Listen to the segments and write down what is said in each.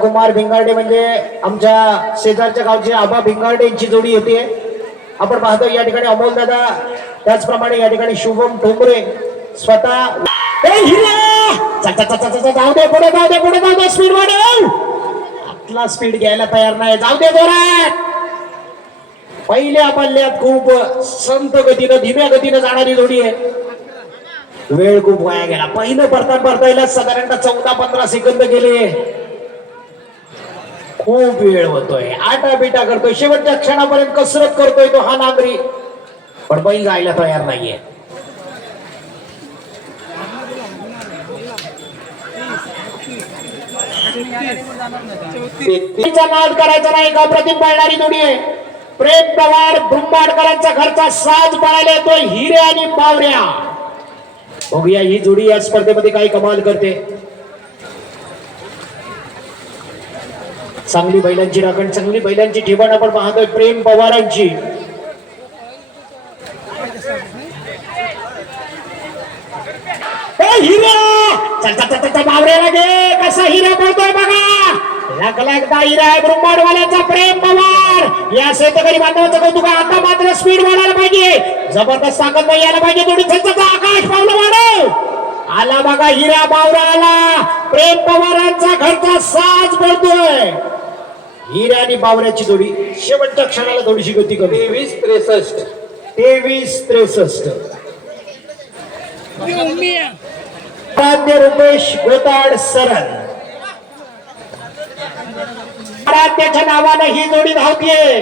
कुमार भिंगारडे म्हणजे आमच्या शेजारच्या गावचे आबा भिंगारडे यांची जोडी होती. आपण पाहतो या ठिकाणी अमोल दादा त्याचप्रमाणे या ठिकाणी शुभम ठोंबरे स्वतः जाऊ दे पुढे जाऊ दे पुढे जाऊ दे स्पीड वाढव! आपला स्पीड घ्यायला तयार नाही. जाऊ दे जोरात! पहिल्या पल्ल्यात खूप संत गतीनं धीम्या गतीनं जाणारी जोडी आहे. वेळ खूप वाया गेला. पहिलं परता परतायला साधारणतः चौदा पंधरा सेकंद गेले. खूप वेळ होतोय. आटा बिटा करतोय. शेवटच्या क्षणापर्यंत कसरत करतोय तो हा नागरी. पण बैल जायला तयार नाहीये. करायचा नाही का? प्रतिम पळणारी जोडी आहे. प्रेम पवार ब्रह्माडकरांचा घरचा साज पळायला येतोय हिरे आणि पावऱ्या बघूया ही जोडी या स्पर्धेमध्ये काही कमाल करते. चांगली बैलांची राखण चांगली बैलांची ठेवण आपण पाहतोय प्रेम पवारांची. बावऱ्याला घे कसा हिरा बोलतोय बघा. लग एकदा हिरा आहे ब्रह्मांडवाल्याचा प्रेम पवार. या शेतकरी बांधवाचं कौतुक आहे. आता मात्र स्पीड वाढायला पाहिजे. जबरदस्त ताकद नाही यायला पाहिजे. थोडी चल आकाश पावलं वाढव. आला बघा हिरा बावरा आला. प्रेम पवारांचा घरचा साज पळतोय हिरा आणि बावऱ्याची जोडी शेवटच्या क्षणाला थोडीशी गती कमी. तेवीस त्रेसष्ट. तेवीस त्रेसष्ट. रुपेश गोताड सरन. त्याच्या नावानं ही जोडी धावतीये.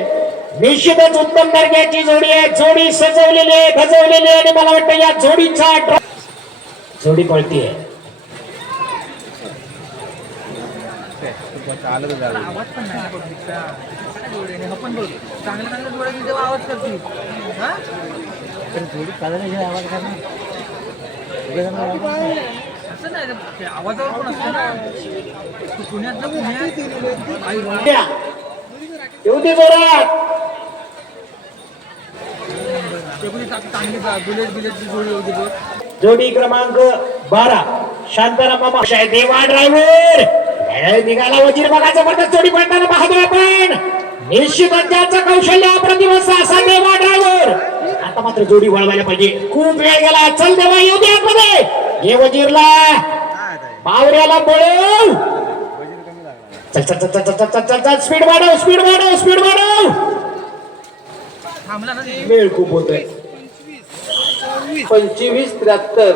निश्चितच उत्तम दर्जाची जोडी आहे. जोडी सजवलेली आहे गजवलेली आहे आणि मला वाटतं या जोडीचा जोडी पळतीये. आवाज पण नाही पब्लिकचा जोडीने आपण बघ चांगल्या चांगल्या जोड्या जेव्हा आवाज करतील हा? असं नाही आवाजावर पण असतं ना. पुण्यात पुण्यात. चांगली बुलेट बिलेटची जोडी होती बघ. जोडी क्रमांक बारा. शांताराम मामा. देवा ड्रायव्हर निघाला वजीर बघा जबरदस्त जोडी पडताना पाहतो आपण. निश्चितच त्याचं कौशल्य अप्रतिमस्त असा देवा ड्रायव्हर आता मात्र जोडी वळवायला पाहिजे. खूप वेळ गेला. चल देवा येऊ दे आतमध्ये. हे वजीरला. पावऱ्याला बोलव चल चल चल चल चल चल चल स्पीड वाढव स्पीड वाढव स्पीड वाढव. वेळ खूप होतोय. पंचवीस. त्र्याहत्तर.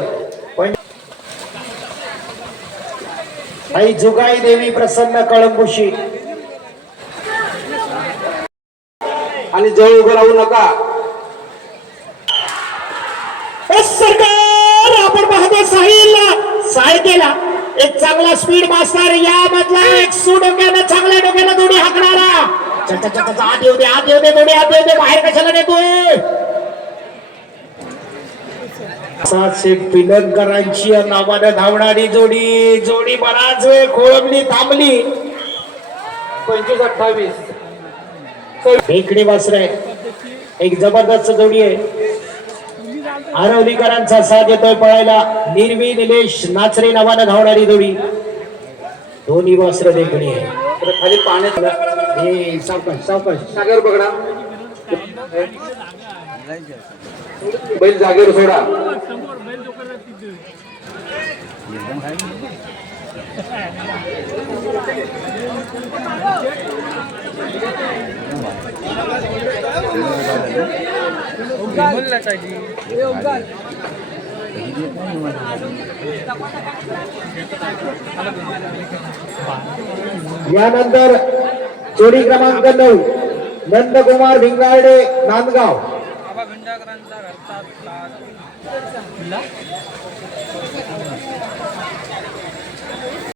आई जुगाई देवी प्रसन्न कळंबुशी. आणि जवळ उभं राहू नका सरकार! एक चांगला स्पीड मास्टर या मधला एक सुडोक्यानं चांगल्या डोक्याला दोडी हाकणारा. चल, चल, चल, चल, आत येऊ दे आत येऊ दे दोडी आत येऊ दे बाहेर कशाला नेतोय? सातशे पिलनकरांची या नावानं धावणारी जोडी जोडी बराच वेळ खोळंबली थांबली. पंचवीस अठ्ठावीस. इकडे वासर. एक जबरदस्त जोडी आहे. आरवलीकरांचा साथ येतोय पळायला. निर्वी निलेश नाचरे नावानं धावणारी जोडी. दोन्ही वासर देखणी आहे. तर खाली पाण्यात हे सावकाश सावकाश. सागर पकडा बैल जागेवर सोडा बोलला पाहिजे. यानंतर जोडी क्रमांक नऊ नंदकुमार भिंगारडे नांदगाव.